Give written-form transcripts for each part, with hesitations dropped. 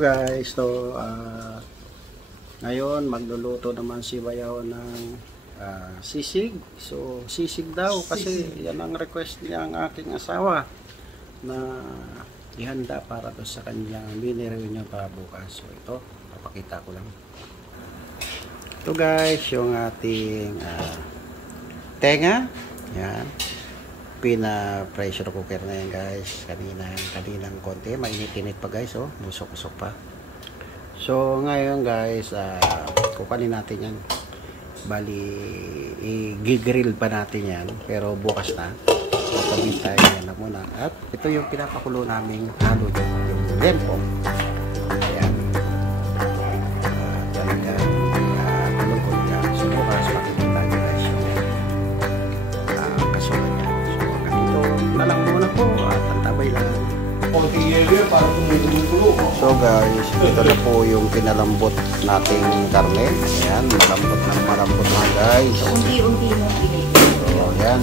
Guys, so ngayon magluluto naman si Bayaw ng sisig. So sisig daw kasi yan ang request niya ang aking asawa na ihanda para to sa kanyang mini reunion para bukas. So ito, papakita ko lang. Ito guys, yung ating tenga. Yan. Pina-pressure cooker na yan guys. Kaninang konti. Mainit-init pa guys. Oh, busok-busok pa. So ngayon guys, kukunin natin yan. Bali, i-grill pa natin yan. Pero bukas na. Pagpapin tayo yan na muna. At ito yung pinapakulo naming halo dyan. Yung lempo. Ayan. Talaga. Tulog dyan. So bukas makikita nyo guys yung kasunod niya. Na lang muna po at antabay lang. So guys, ito na po yung pinalambot nating karne. Ayan, malambot na guys. Unti-unti mo pinay. So ayan.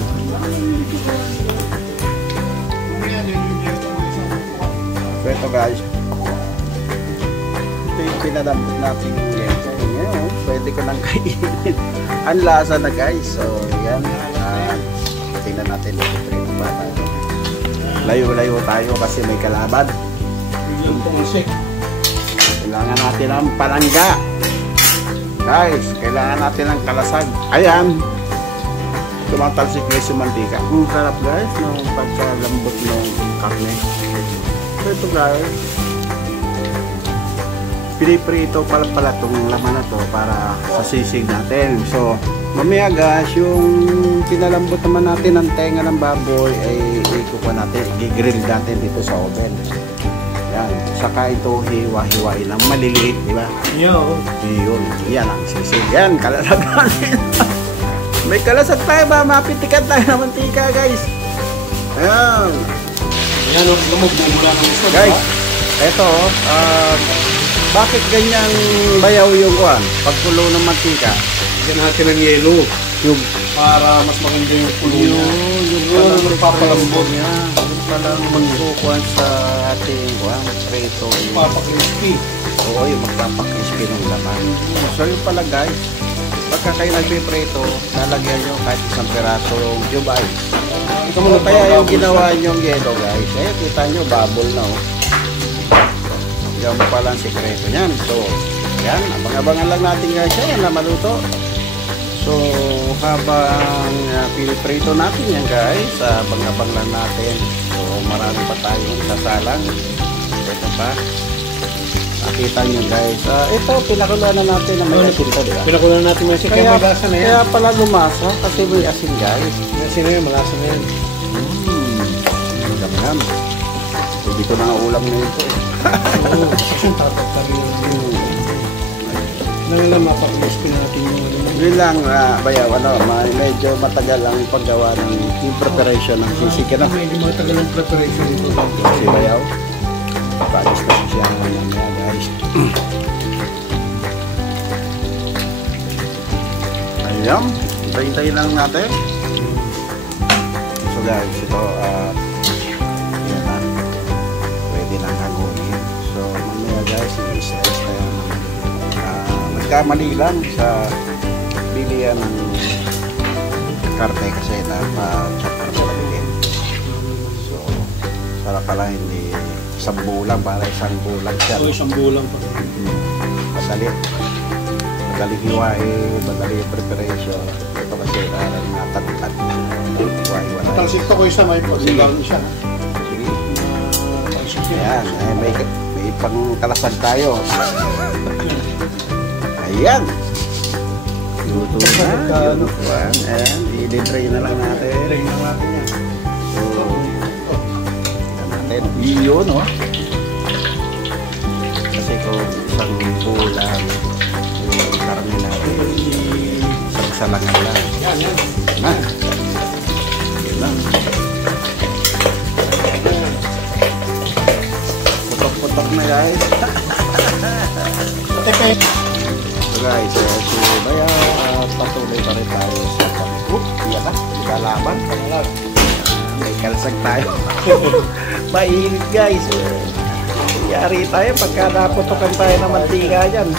So ito guys, ito yung pinalambot nating yeso. Ngayon, pwede ko nang kainin. Ang lasa na guys. So ayan, tingnan natin ito yung bata. Layo-layo tayo kasi may kalaban. Kailangan natin ng palangga. Guys, kailangan natin ng kalasag. Ayan. Tumatalsik guys yung mantika. Ang sarap guys ng pagkalambot ng karne. So ito guys, piniprito pala itong laman na to para sa sisig natin. So mamaya guys, yung pinalambot naman natin ng tenga ng baboy ay ikuha natin, i-grill natin dito sa oven. Yan, saka ito hiwa-hiwain ng maliliit, di ba? Yun, yan ang sisig. Yan, kalasag natin. May kalasag tayo ba? Mapitikan tayo ng mantika guys. Ayan. Ayan, lumubumula ng isa. Guys, eto, bakit ganyang bayaw yung kuhan? Pagkulo ng mantika. Lagyan natin ng yelo. Yung para mas maganda yung pulo niya. Yung magpapalambot niya. Yung palang magkukuhan sa ating kuhan, preto. Papakrispy. Oo, yung magpapakrispy ng laman. So yung pala guys, pagka kayo nagpipreto, lalagyan nyo kahit isang pirasong cube ice. So kaya yung ginawa nyong yelo guys, kita nyo bubble na oh. Yan mo pala ang sikreto niyan. So, yan, abang-abangan lang natin guys yan na maluto. So, habang piniprito natin yan guys, abang-abang lang natin. So, marami pa tayong sasalang. Ito pa. Nakita nyo guys. Ito, pinakuloan na natin na may asin to, diba? Pinakuloan natin may asin. Kaya malasa na yan. Kaya pala lumasa kasi may asin guys. May asin na yan, malasa na yan. Ganyan. So, dito na ang ulam na ito. Oo, tatak rin yun. Nangalam, mapakrispy natin yung yun lang, bayaw, medyo matagal ang paggawa ng preparation ng sisig, ano? Medyo matagal ang preparation ito. Si bayaw, palis na siya naman niya, guys. Ayan, hintayin lang natin. So guys, ito, yan na, pwede nang hagunin. So mamaya guys, i-slice tayo nagkamali lang sa bilihan ng karne kasi napachop na sa bilhin. So para pala hindi isang bulang, para isang bulang siya. Oo, isang bulang pa. Madali hiwain, madali preparation. Ito kasi parang natatag hiwa-hiwa na. Talsik to ko isa, may pagsigaw siya. Sige. Ayan, may pangkalasag tayo. Ayan. Luto na. Ayan, i-tray na lang natin. Tray na natin yan. So, natin. Yun, no? Kasi kung isang bulang yung karne natin, isang salangan lang. Yan. Na. Yun lang. Putok-putok na guys. So guys, si Bayaw, patuloy pa rin tayo sa pag-cook. Iya ka, magalaban. May kalsag tayo. Mainit guys. Yari tayo pagka naputokan tayo ng mantika dyan.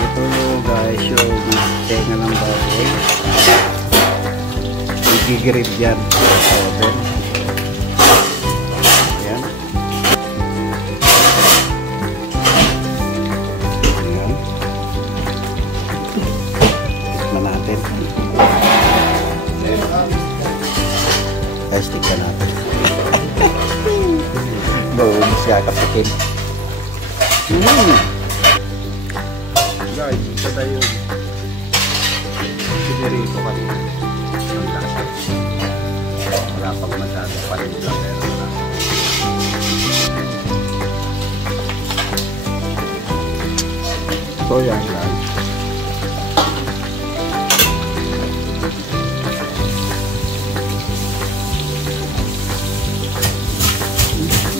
Ito guys yung tenga ng baboy. Igigrid yan sa oven. Ayan. Ayan. Tikman natin. Guys, tikman natin. Nauubos siya kapitin. Guys, ito na yung sinirito kanina. Ang lasa. Wala pang masyado pa rin lang pero wala. So yan lang.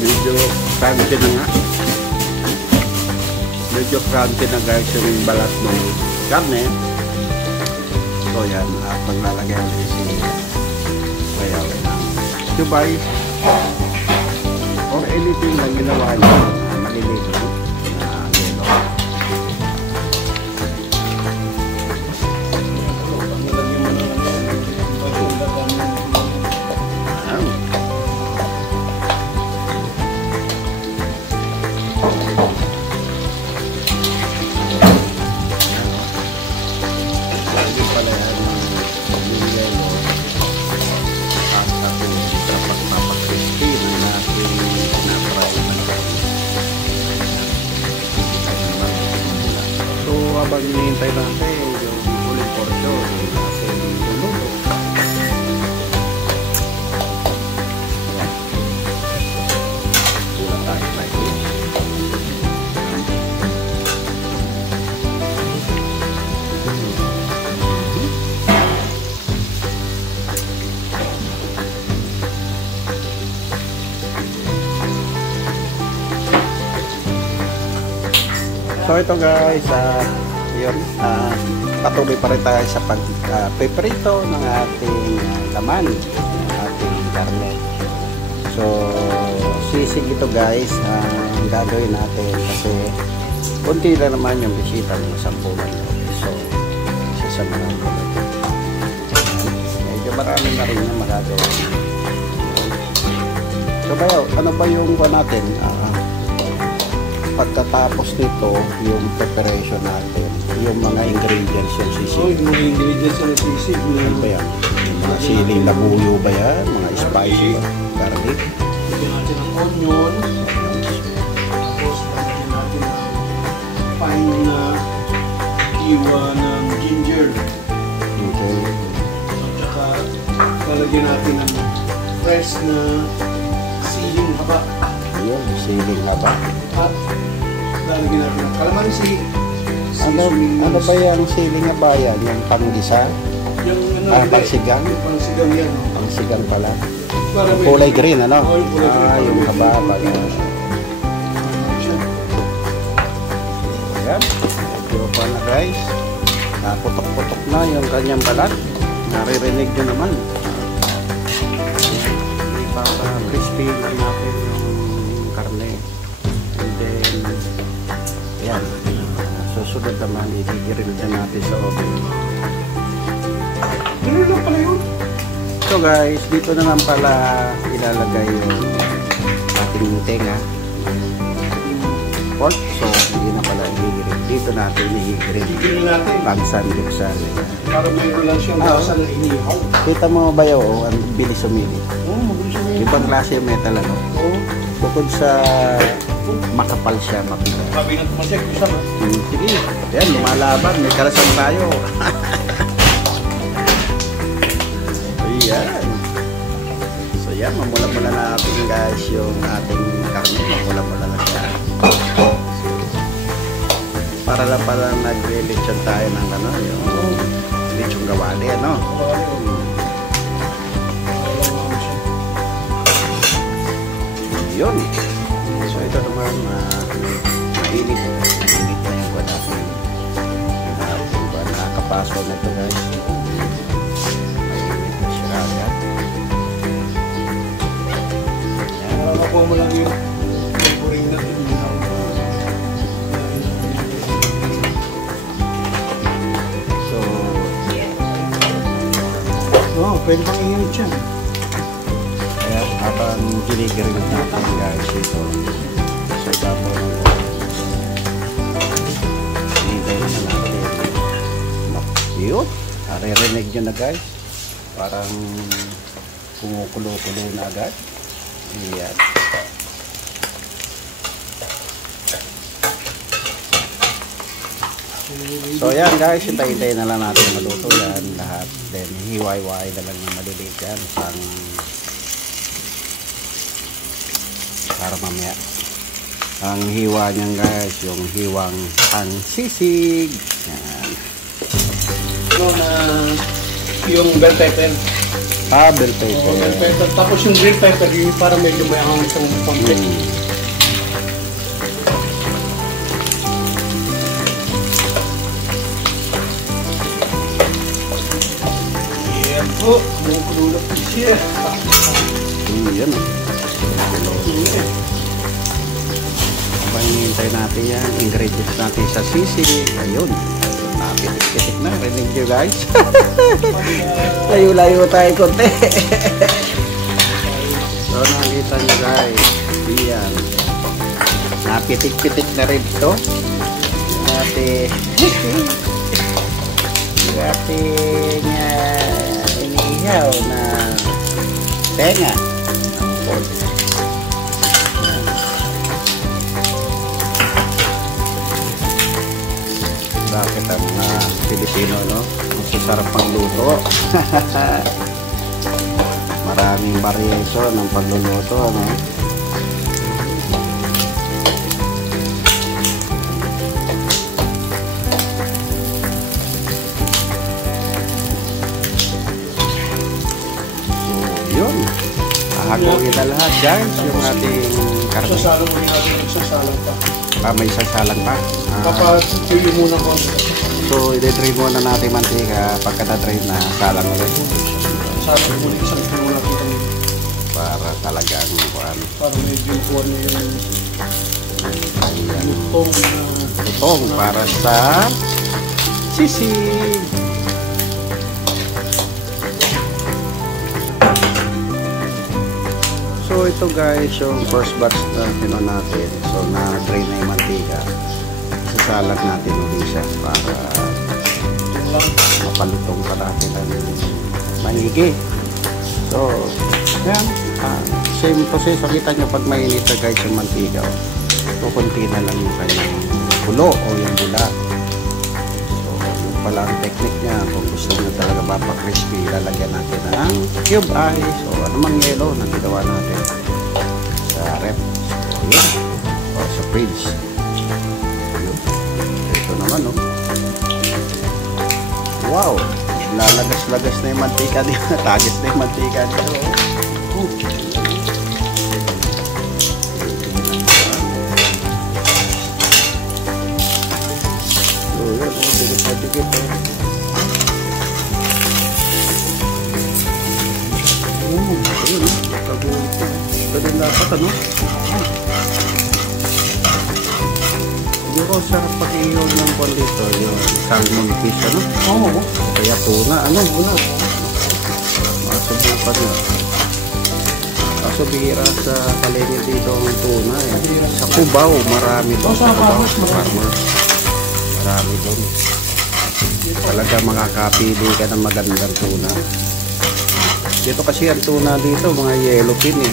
Medyo crunchy na nga. Medyo crunchy na guys yung balat ng karne. So yan, at maglalagyan natin si bayawin ng subay or anything na ginawa nyo na maliliit na yelo. Habang hinihintay natin yung uling portion natin luluto. Ulang tayo like this. So ito guys, yun, patuloy pa rin tayo sa pagpiprito ng ating laman, ng ating karne. So sisig ito guys ang gagawin natin kasi kunti na naman yung bisita ng 10 So isa sa mga medyo marami na rin yung magagawa. So bayaw, ano ba yung natin? Pagkatapos nito yung preparation natin, yung mga ingredients yung sisig. Yung mga ingredients na sisig. Ano ba yan? Yung mga siling labuyo ba yan? Mga spicy, garlic. Lagyan natin ng onion. Tapos lagyan natin ng fine na iwa ng ginger. Okay. At saka lalagyan natin ng fresh na siling haba. Ayun, siling haba. At lalagyan natin ng kalamansi. Ano ba yung siling haba yan? Yung panggisa? Yung pangsigang? Yung pangsigang yan. Pangsigang pala. Para may- Kulay green, ano? Oo, yung kulay green. Yung haba pala. Ayan. Medyo pa na guys. Naputok-putok na yung kanyang balat. Naririnig nyo naman. Crispy na natin yung karne. And then, ayan. Susunod naman, i-grill na natin sa oven. Ganun lang pala yun. So guys, dito naman pala ilalagay yung ating tenga. Pork. So, hindi na pala i-grill. Dito natin i-grill. Tigil natin. Pangsanduksan. Para mayroon lang siyang Ah, lasa na inihaw. Kita mo ba yun? Ang bilis sumili. Oo, mabilis siya ngayon. Ibang klase yung metal, ano? Oo. Bukod sa makapal siya, mabigat. Sabi na tumasek, isa na. Sige, yan, lumalaban. May kalasan tayo. Ayan. So yan, mamula-mula natin guys yung ating karne. Mamula-mula na siya. Para lang pala nag-lechon tayo ng ano, yung lechon gawali, ano? Yun. So ito naman, mainit. Mainit na yung wala. Nakakapaso na ito guys. Mainit na siya agad. Ayan. nakuha mo lang yung flavoring natin. So, Oo, pwede pang iinit yan. kaya habang ginigirig natin guys ito. So, tapos hinihintay naman natin. Yun. Naririnig nyo na guys. Parang kumukulo-kulo na agad. Ayan. So yan guys, hintay-hintay na lang natin maluto yan lahat. Then hiwa-hiwai na lang yung maliliit yan para mamaya. Ang hiwa niyan guys, yung hiwang pang sisig. Yan. Yung bell pepper. Bell Oo, pepper. bell pepper. Tapos yung green pepper, yung para medyo may ang isang konti. Yan po, kumukulo po siya. Yan o. Habang hinihintay natin yan, ingredients natin sa sisig. Ayun. Napitik-pitik na. Rinig nyo guys. Layo-layo tayo konti. So nakita nyo guys. Yan. Napitik-pitik na rin ito. Yung ating inihaw na tenga ng pork. Bakit ang Pilipino, no? Masasarap pang luto. Maraming variation ng pagluluto, no? So, yun. Hahaguin na lahat, guys, yung ating karne. Sasalang mo natin, nagsasalang pa. May sasalang pa. Kapag tuyo muna ko. So, i-drain muna natin mantika. Pagka na-drain na, salang ulit. Salang mo isang kilo na kita nito. Para talagang kuhan. Para medyo kuha na yung Ayan. lutong na Lutong para sa sisig. So, ito guys, yung first batch na pinon natin. So, na-drain na yung mantika. Sasalag natin ulit siya para mapalutong pa natin ang maigi. So, yan. Same process. Kita nyo pag mainit na guys yung mantika. So, kunti na lang yung kanyang pulo o yung bula. So, yun pala ang technique niya. Kung gusto nyo talaga mapa-crispy, lalagyan natin ng cube ice o anumang yelo na ginawa natin sa rep. So, yun. O sa fridge. Ito naman, no? Wow! Lalagas-lagas na yung mantika dito. Tagis na yung mantika dito. So, yun. Dikit na dikit. Ayun, kagulit. Ganun dapat, ano? Hindi ko sarap pag-ihaw ng kwan dito, yung salmon fish, ano? Oo. Kaya tuna, ano? Masubukan na. Kaso bihira sa palengke dito ang tuna, eh. Sa Cubao, marami doon. Sa Farmers, Marami doon. Talaga makakapili ka ng magandang tuna. Dito kasi ang tuna dito, mga yellowfin, eh.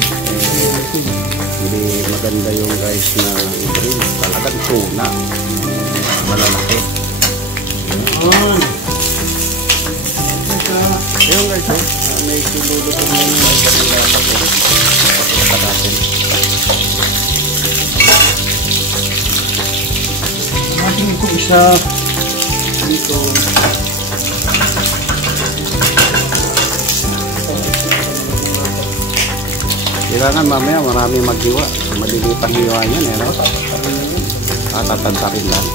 Hindi maganda yung guys na i-grill. Talagang tuna. Malalaki. Ayun. Ayun guys, may kululuto mo yung may ganun dapat. Pakita natin. Natin ito isa dito. Kailangan mamaya marami maghiwa. Maliliit ang hiwa niyan, eh, no? Tatantakin lang.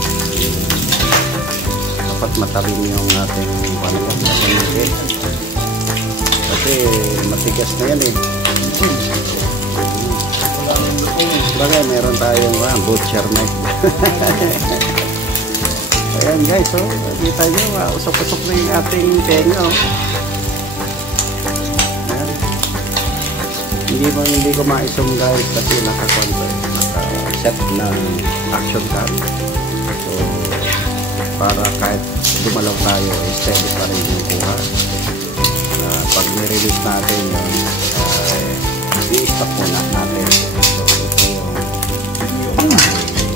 Dapat matalim yung ating panagam. Kasi matigas na yan, eh. Wala Bagay, meron tayong butcher knife. Ayan guys, so kita nyo, usok-usok na yung ating tenyo. Ayan. Hindi ko maisum guys kasi naka-set ng action cam. So, para kahit dumalaw tayo, steady pa rin yung kuha. Pag nirelease natin yun, i-stop muna natin. So, ito yung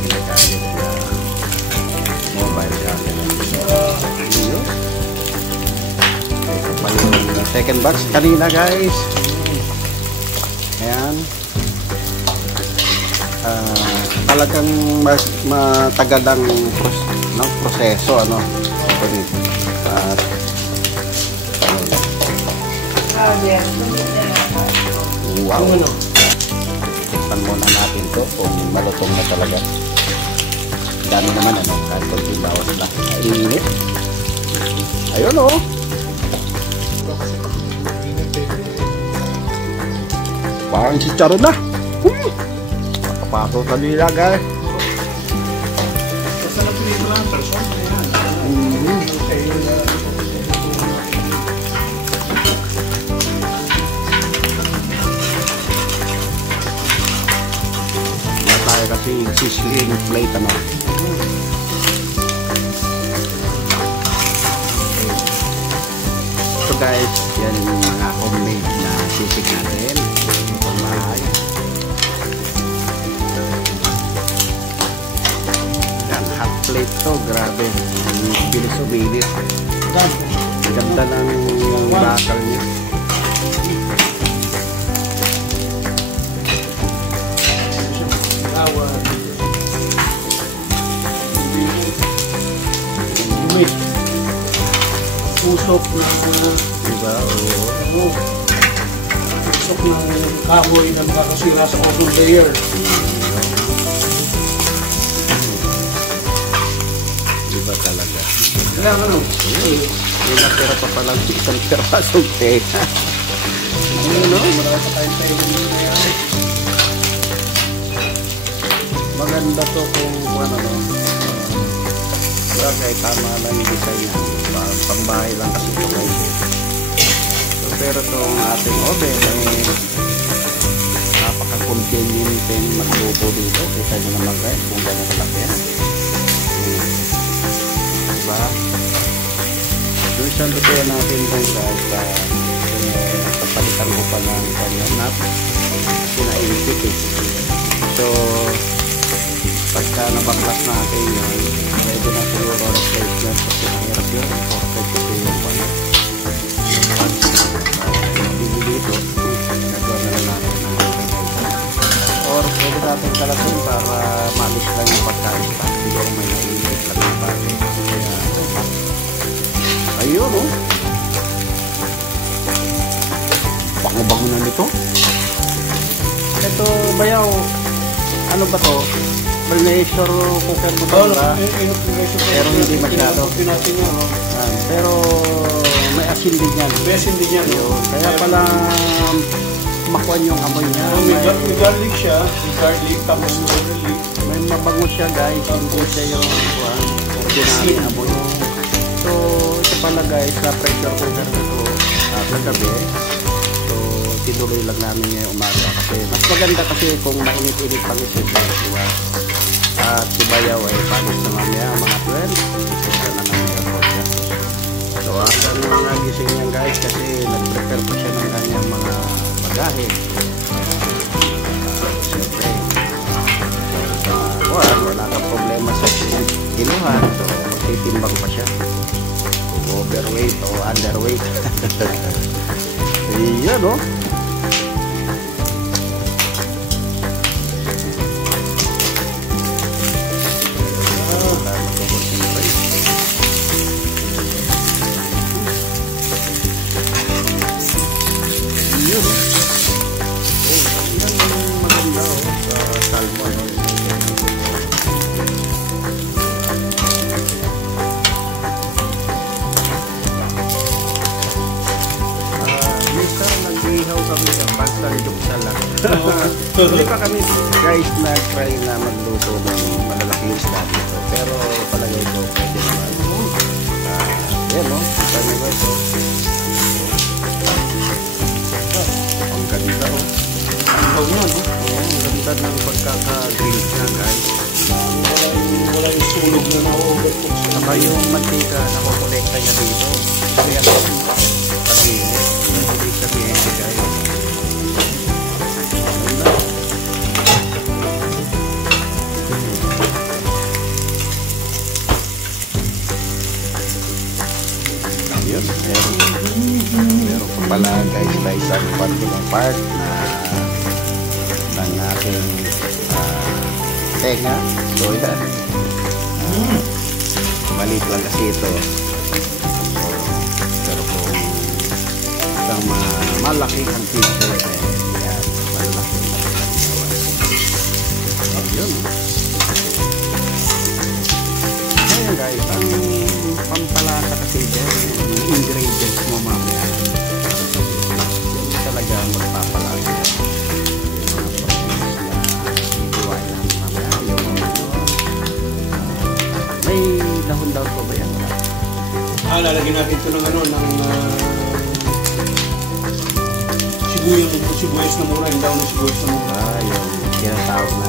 ginagamit na mobile camera. So, ito pa yung second box kanina guys. Ayan. Talagang matagal ang proseso, ano. Wow. Tikpan muna natin to kung malutong na talaga. Dami naman, ano, kahit konting bawas lang. Init. Ayun, oh. Parang chicharon na. Makapaso sa nila, guys. Kasi sizzling plate, ano. So guys, yan yung mga homemade na sisig natin. Itong bahay. Yan, hot plate to, grabe. Bilis-bilis. Ganda ng bakal niya. Usok na diba? Oo. Usok ng kahoy na makakasira sa ozone layer. Diba talaga? Kaya ano? Yung natira pa palang isang pirasong teka. Ano? Marami pa tayong tayo na yan. Maganda to kung ano, bagay, tama lang yung design niya. Pambahay lang kasi ito guys. So, pero itong ating oven ay napaka-convenient yung magluto dito. Kita nyo naman guys kung gano'n kalaki yan. Diba? So, isang lutuan natin guys kapalitan ko pa ng kanyang nap. Pinainipit eh. So, pagka nabaklas natin yun, pwede na siguro replacement kasi mahirap yun. Perfect kasi yung pala. Yung dito, nagawa na lang natin ng or pwede natin kalasin para maalis lang yung pagkain pa. Siguro may nainipit lang yung bagay. Kaya, ayun oh. Bango-bango na nito. Ito, bayaw, ano ba to? Pressure cooker mo to ba? Pero hindi masyado. Pero may asin din yan. May asin din yan. Kaya pala makuha yung amoy niya. May garlic siya. May garlic, tapos garlic. May mabango siya guys. Hindi siya yung ordinary amoy. So ito pala guys, sa pressure cooker na to kagabi. So tinuloy lang namin ngayong umaga. Kasi mas maganda kasi kung mainit-init pang isip. Diba? At si Bayaw ay panis na mamaya mga 12. Ito na ng airport yan. So hanggang mga gising yan guys kasi nag-prepare pa siya ng kanyang mga bagahe. Siyempre wala kang problema sa kinuhan. So magtitimbang pa siya kung overweight o underweight. Iyan o. Ihaw kami ng basta joke sa lang. Hindi pa kami guys nag-try na magluto ng malalaking isda dito. Pero palagay ko pwede naman. Yan o, kita nyo ba ito? Ang ganda o. Ang ganda ng pagkaka-grill niya guys. Wala yung sunog na na-overcook. Saka yung mantika nakukolekta niya dito. Kaya pag-init. Hindi sabihin siya guys. Ayun, meron pa pala guys na isang particular part na ng ating tenga. So yan. Maliit lang kasi ito. Pero kung isang malaking antique yan, malaki ayun. Ayan guys, ang pampalasa kasi dyan, yung ingredients mo mamaya yan talaga magpapalasa. May dahon-dahon pa ba yan? Lalagyan natin ito ng ano, ng sibuyas na mura, yung daon ng sibuyas na mura. Yung tinatawag na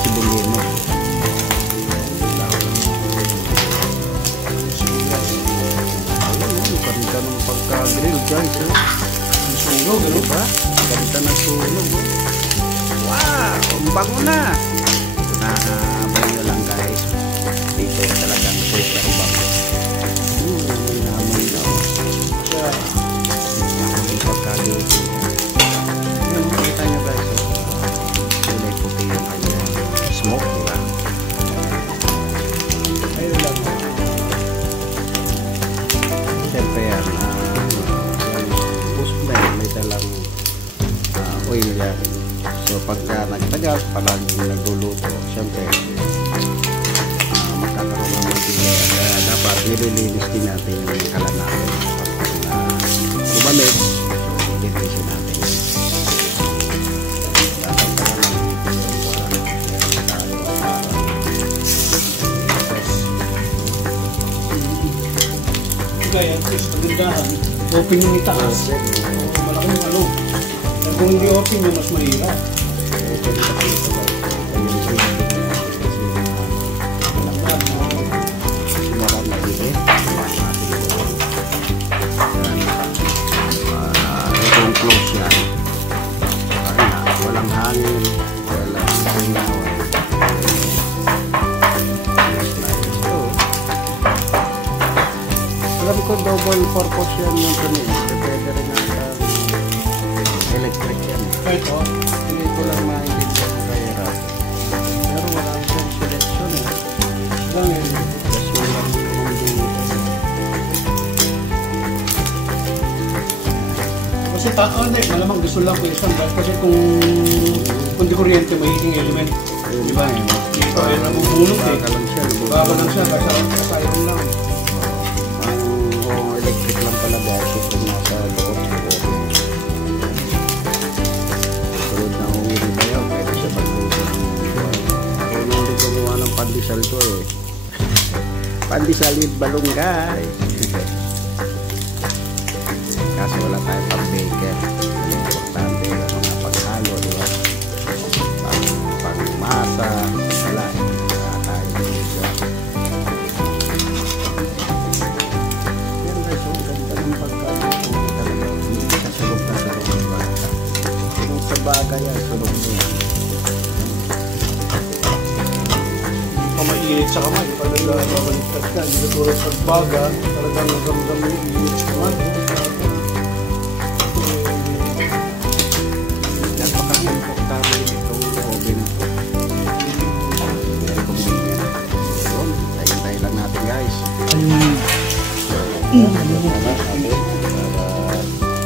sibulino. Ganda ng pagka-grill guys. Ang sunog, ano ba? Ganda ng sunog. Wow! Ang bango na! Bango lang guys. Dito talagang super bango. Naman na. Ang pagka-grill. Yan, makita nyo guys. Kulay puti yung kanyang smoke, diba? Ayun lang. Siyempre yan, puso na yan, may dalang oil yan. So pagka nagtagal, palagi nagluluto, siyempre magkakaroon ng mantika. Kaya dapat nililinis din natin yung kalan natin. Pagka lumamig, so nililisin natin yun. Kaya, pagandahan, open yung itaas. Malaking ano. Pero kung hindi open yung mas mahirap. Itong close yan. Walang hangin, walang singaw. Alam ko double purpose yan yung tunin. Depende rin ang electric yan. Ito, Hindi ko lang maintindihan ang kahirap. Pero wala siyang selection eh. lang yun. Kasi walang hindi. Kasi hindi, malamang gusto lang ko isang gas. Kasi kung di kuryente, mahiging element. Di ba? Dito ay nabubulog eh. Baka lang siya. Baba lang siya, basta iron lang. Ang electric lang pala guys. Ito nasa loob. Tulad na uwi ni Bayo. Pwede siya pagluto ng ako nung hindi gumawa ng pandesal to eh. Pandesal with balunggay. Kaso wala tayong pang-baker. Ang importante yung mga paghalo, di ba? Pang-masa, wala. Wala tayo dito. Yan guys, ang ganda ng pagkaluto talaga. Hindi ka sulog na sulog ng bata. Kung sa bagay yan, sulog mo yan. Mainit sa kamay, pag nagbabaliktad ka, hindi tulad sa baga, talagang nagamdam yung init sa kamay. Napaka-komportable itong oven na ito. Very convenient. Yun, tayo lang natin guys. Para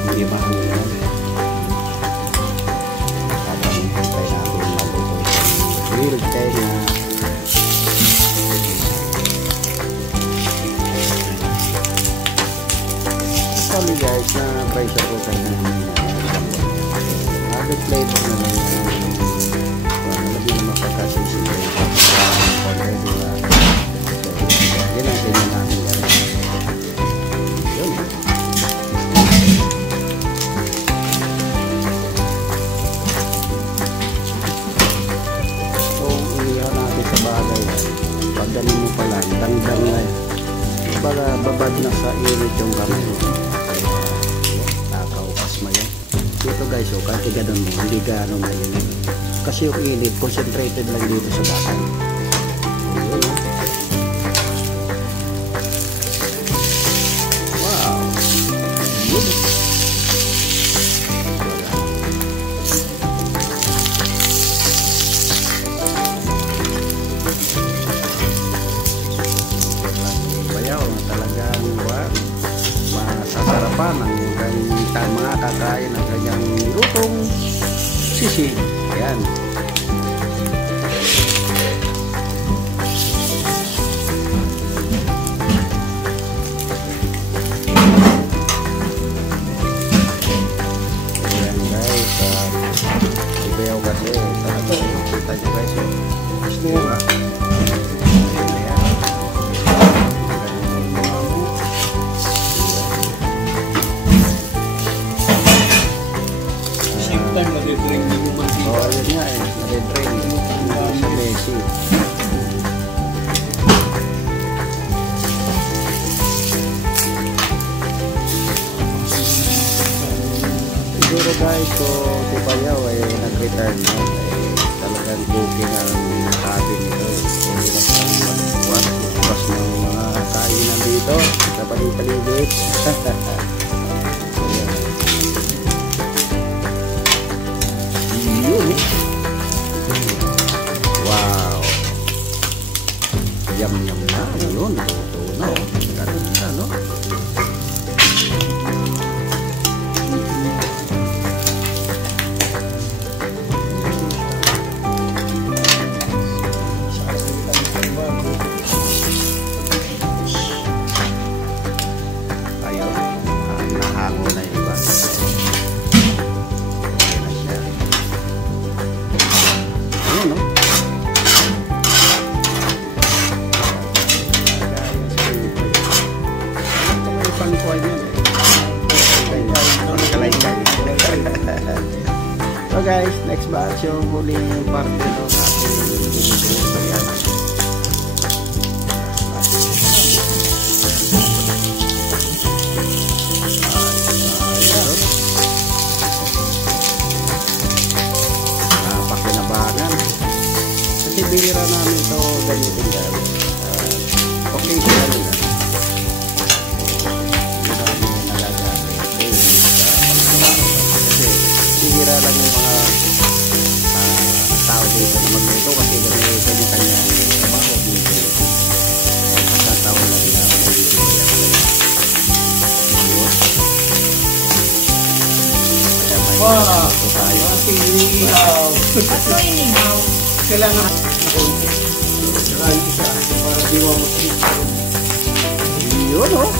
hindi mahanginan. Habang hintay natin maluto yung grilled tenga. Kami guys na pressure cooker na namin flavor na lang yung nalagyan naman pagkasisigaw. Already na. So, yan ang ganyan namin yan. Yun. So, iyan natin sa bagay. Pagdanin mo pala, dangdang na yan. Babad na sa init yung kamay mo. Nakaupas mo yan. Dito guys, so, kahit ganun mo, hindi gano'n na yun. Kasi yung init, concentrated lang dito sa bakal. Wow! Yun. Bayaw na talagang masasarapan ang mga kakain ng kanyang nilutong sisig. Ayan. Ayan guys. Ibayaw kasi. Talaga. Kita nyo guys. Gusto nyo ba? Oh, yun nga eh. Nare-drain. Sa Messi. Siguro guys, so si Bayaw ay nag-return na. Talagang booking ang cabin nito. Bukas ng mga kainan dito. Sa paligid. Wow. Yum yum na. Yun. Luto na. Ganda no? Ayun. Nahango na yung iba. Ayun, no? May pangkuhan yan eh. So guys, next batch yung huling parte ng ating video. Ayan. Napakinabangan. Kasi bihira namin ito ganyan guys. Okay sila nila. Hindi namin nagagamit. Kasi bihira lang yung mga tao dito na magluto kasi kanya-kanya trabaho dito. Magkataon lang na dito ba yan. Wow! Tayo. Inihaw. Ba't mo inihaw? Kailangan saka yung isa para di mo mag-dito. Yun oh.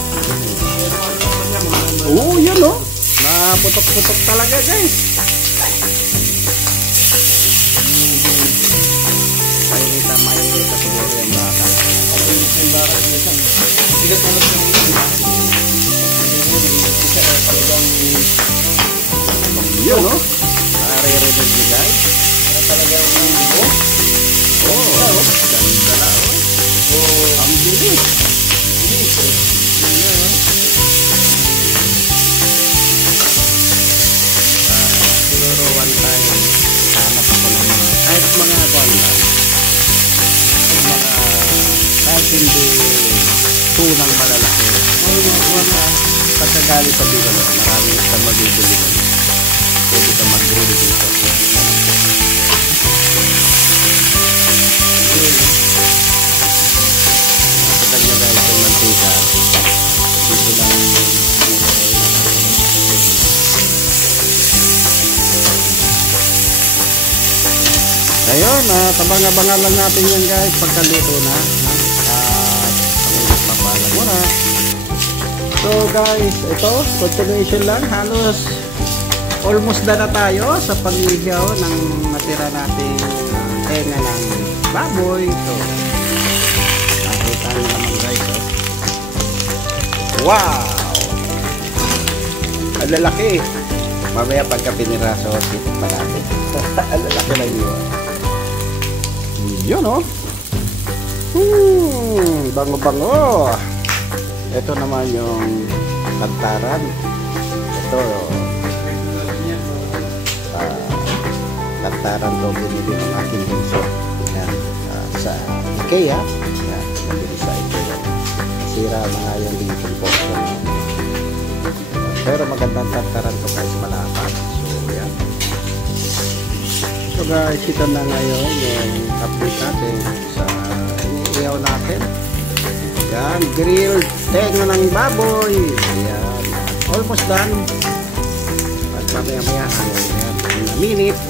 Oo, yun oh. Naputok-putok talaga guys. Mainita siguro yung baka. Yung barak niya saan. Hindi ka tulad ng ito. Isa talagang Yun oh. Naririnig nyo guys. talagang Ganda na oh. Ang bilis. Siguro one time hanap ako ng mga kahit mga konlan kahit hindi tunang malalaki mga pagkagali sa Bicol maraming ka mabibili ko pwede ka mag-grill dito nakita nyo guys yung mantika dito lang ayun, tabang-abangan lang natin yan guys pagkaluto na papalag muna. So guys, ito continuation lang, halos almost na tayo sa pag-ihaw ng natira nating tenga ng baboy. So, nakita nyo naman guys. Oh. Wow! Ang lalaki. Mamaya pagka piniraso, titik pa natin. Ang lalaki lang yun. Yun oh. Bango-bango. Ito naman yung kantaran. Ito kantaran to binili ng aking bunso. Yan, sa IKEA. Yan, nabili sa IKEA. Sira na nga yung little portion. Pero magandang kantaran to guys, malapat. So yan. So guys, ito na ngayon yung update natin sa iniihaw natin. Yan, grilled tenga ng baboy. Yan, almost done. At mamaya-maya hanggang yan, in a minute.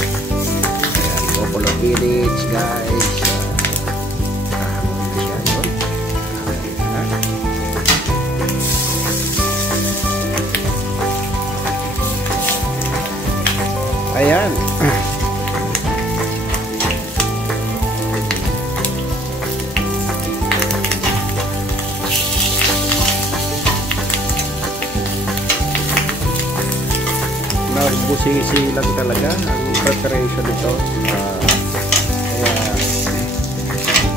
Yan, couple of minutes guys. Kahamon na siya yun. Ayan. Busisi lang talaga ang preparation nito. Kaya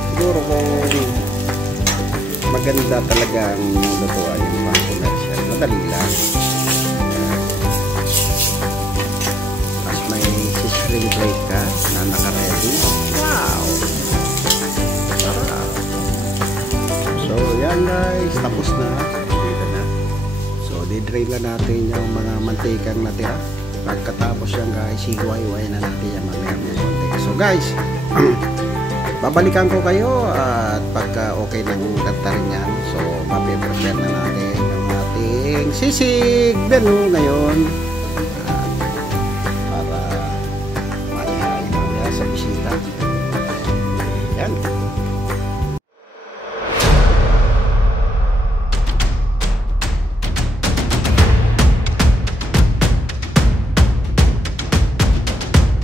siguro kung maganda talaga ang lutuan yung mga commercial, madali lang. Mas may sizzling plate ka na naka-ready. Wow! Sarap! So yan guys, tapos na. Dito na. So di-drain na natin yung mga mantikang natira. Pagkatapos yan guys, hiwa-hiwain na natin yan mamaya ng konti. So guys, babalikan ko kayo at pagka okay ng kantarin yan, so mapiprepare na natin yung ating sisig menu ngayon.